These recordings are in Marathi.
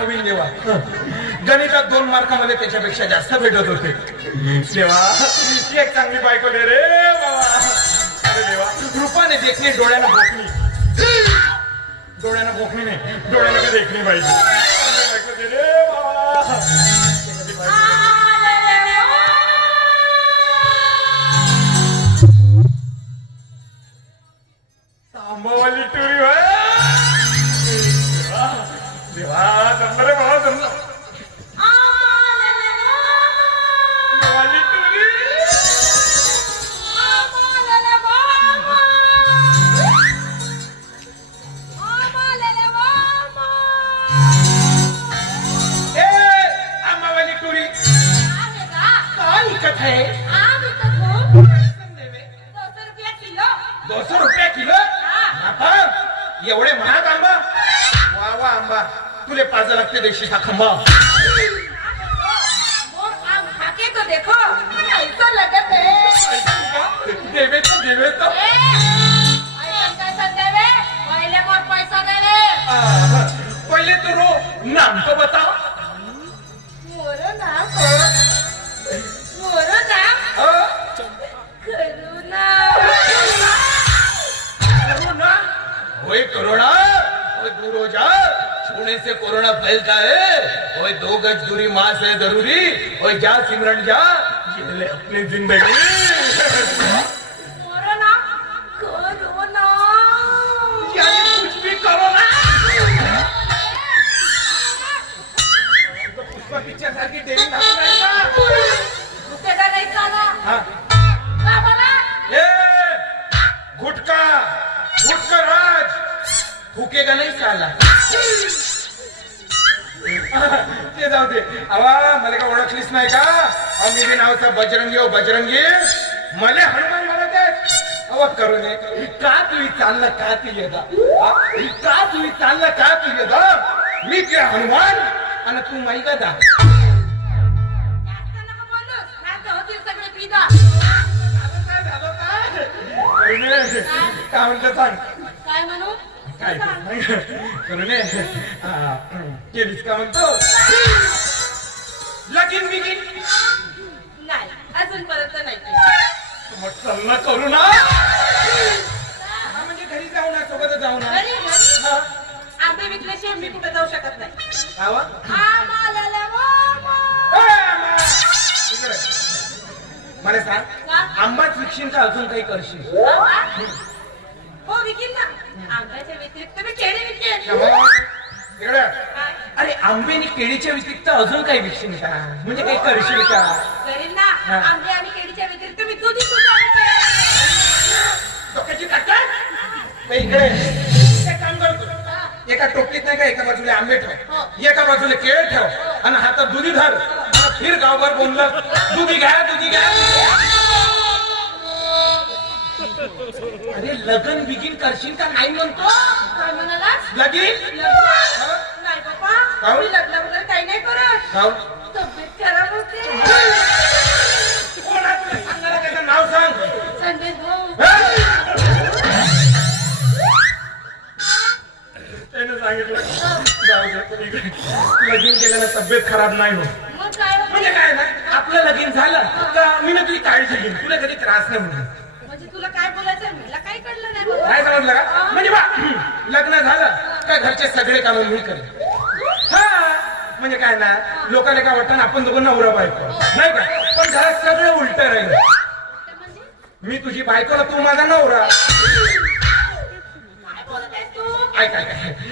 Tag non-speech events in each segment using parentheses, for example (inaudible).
दाखवीन देवा. गणितात दोन मार्कामध्ये त्याच्यापेक्षा जास्त भेटत होते. देवा एक चांगली बायको दे रे बाबा. अरे देवा रूपाने देखणे डोळ्यानं भोकणी डोळ्यानं भोकणी नाही डोळ्यानं देखणी पाहिजे? चांगली बायको दे रे बाबा. दोनशे रुपये किलो. बापा, एवढे महाग आंबा? वा वा आंबा. तुले पाजा लागते देशी हा खंबा देखो. ऐसा लगत है देवे पहिले तो रो नाम तो बताओ. ओए करुणा ओए दूर हो जा छूने से कोरोना फैलता है ओए दो गज दूरी मास है जरूरी ओए जा सिमरन जा जी अपनी जिंदगी। का नाही साला? (laughs) ते जाऊ दे. अवा मला का ओळखलीच नाही का? अहो, मी बी नावचा बजरंगी हो बजरंगी. मला हनुमान म्हणत आहे अव करू नये का तुम्ही चालला का ती येदा? हा? का तुम्ही चालला का ती येदा? मी ते हनुमान? आणि तू माई का दा? जास्त नको बोलूस नाहीतर होतील सगळे पिदा करुणे, काय म्हणतं सांग? काय म्हणू? काय. करुणे आ, केलीस का म्हणतो लगीन बिगीन. नाही अजूनपर्यंत नाही मग चल करू ना. म्हणजे घरी जाऊ ना सोबतच जाऊ ना. आंबे विकल्याशिवाय मी कुठे जाऊ शकत नाही. मला सांग? आंबाच विकशील का अजून काही करशील? हो विकीन ना. आंबेनी केळीच्या व्यतिरिक्त अजून काही विकशील का म्हणजे काही करशील का? ना हा. आंबे आणि केळीच्या व्यतिरिक्त मी दुधी सुद्धा विकेन. डोक्याची ताकद ए, इकडे. एक काम टोपलीत नाही का एका बाजूला आंबे ठेव. हो. एका बाजूला केळ ठेव आणि हातात दुधी धर. आणि फिर गावभर बोललं. दुधी घ्या दुधी घ्या. अरे लगन बिगीन करशील का? नाही म्हणतो काय म्हणालास? लगीन? लग्न? काहून? मी लग्न वगैरे काही नाही करत. गाव तब्येत खराब होते. कोण आहे तुला सांगणार त्याचं नाव सांग. संदेश भाऊ. त्याने सांगितलं जाऊ दे तू इकडे. लगीन केल्यानं तब्येत खराब नाही होत. मग काय होते? म्हणजे काय ना आपलं लगीन झालं तर मी ना तुझी काळजी घेईन? तुला कधी त्रास नाही होणार. म्हणजे तुला काय बोलायचं मला काही कळलं नाही बाबा. काय समजलं का? म्हणजे बा लग्न झालं का घरचे सगळे काम मी करेन. म्हणजे काय ना लोकांना काय वाटतं ना आपण दोघं नवरा बायको. नाही का? पण घरात सगळं उलट राहील. मी तुझी बायको ना तू माझा नवरा.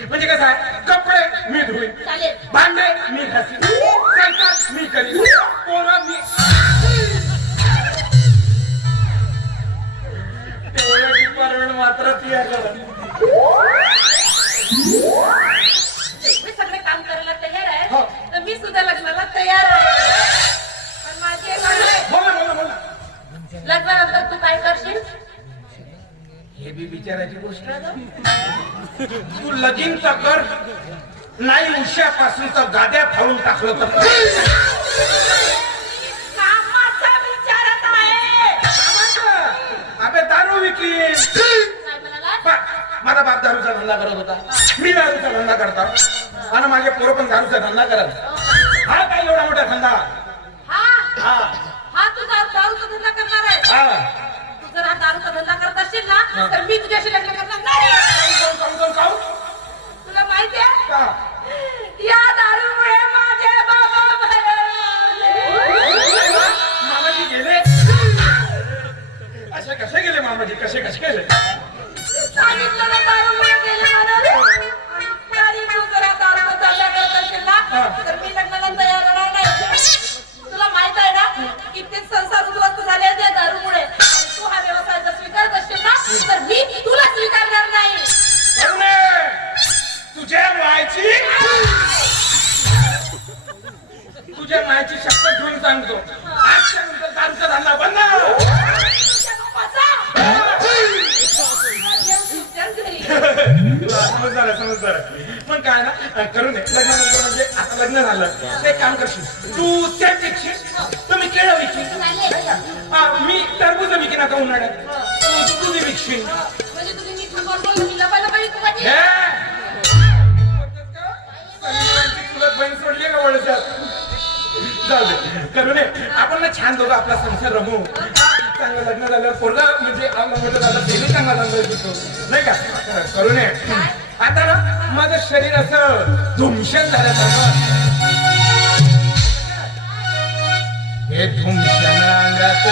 म्हणजे कसं आहे? कपडे मी धुईन. भांडे मी घासीन. स्वयंपाक मी करीन. पोरं मी डिपार्टमेंट मात्र ती हे बी विचारायची गोष्ट आहे. तू लगीन तर कर नाही उश्यापासून तर गाद्या फाडून टाकलं तर कर. कामाचा विचारत आहे. अबे दारू विकली. काय म्हणाला? बा, माझा बाप दारू धंदा करत होता. मी दारूचा धंदा करता. आणि माझे पोरं पण दारूचा धंदा करत. हा. काय एवढा मोठा धंदा? हा. हा. हा तू दारू दारूचा धंदा करणार आहे. हा हा. तर मी तुझ्याशी लग्न करणार नाही? तुला माहिती आहे? या दारूमुळे माझे बाबा. मामाजी गेले असे कसे गेले मामाजी कसे कसे गेले सांगितलं ना दारूमुळे गेले म्हणून. आणि तू जर दारूचा धंदा करत ना हा. तर मायची? तुझ्या मायची शपथ घेऊन सांगतो. आजच्या नंतर धंदा बंद. समजदार समजदार पण काय ना? करू नये लग्नानंतर म्हणजे आता लग्न झालं. ते काम करशील. तू त्या विकशील तुम्ही केळं विकशील. हा, मी टरबूज विकीन आता उन्हाळ्यात? तू तुझी विकशील. का वळशात करू नये आपण ना छान दोघं आपला संसार रमू. चांगलं लग्न झालं पोरगा म्हणजे आपलं झालं तेही चांगला चांगला दिसतो. नाही का? करू नये आता ना माझं शरीर असं धुमशन झालं हे धुमशन अंगात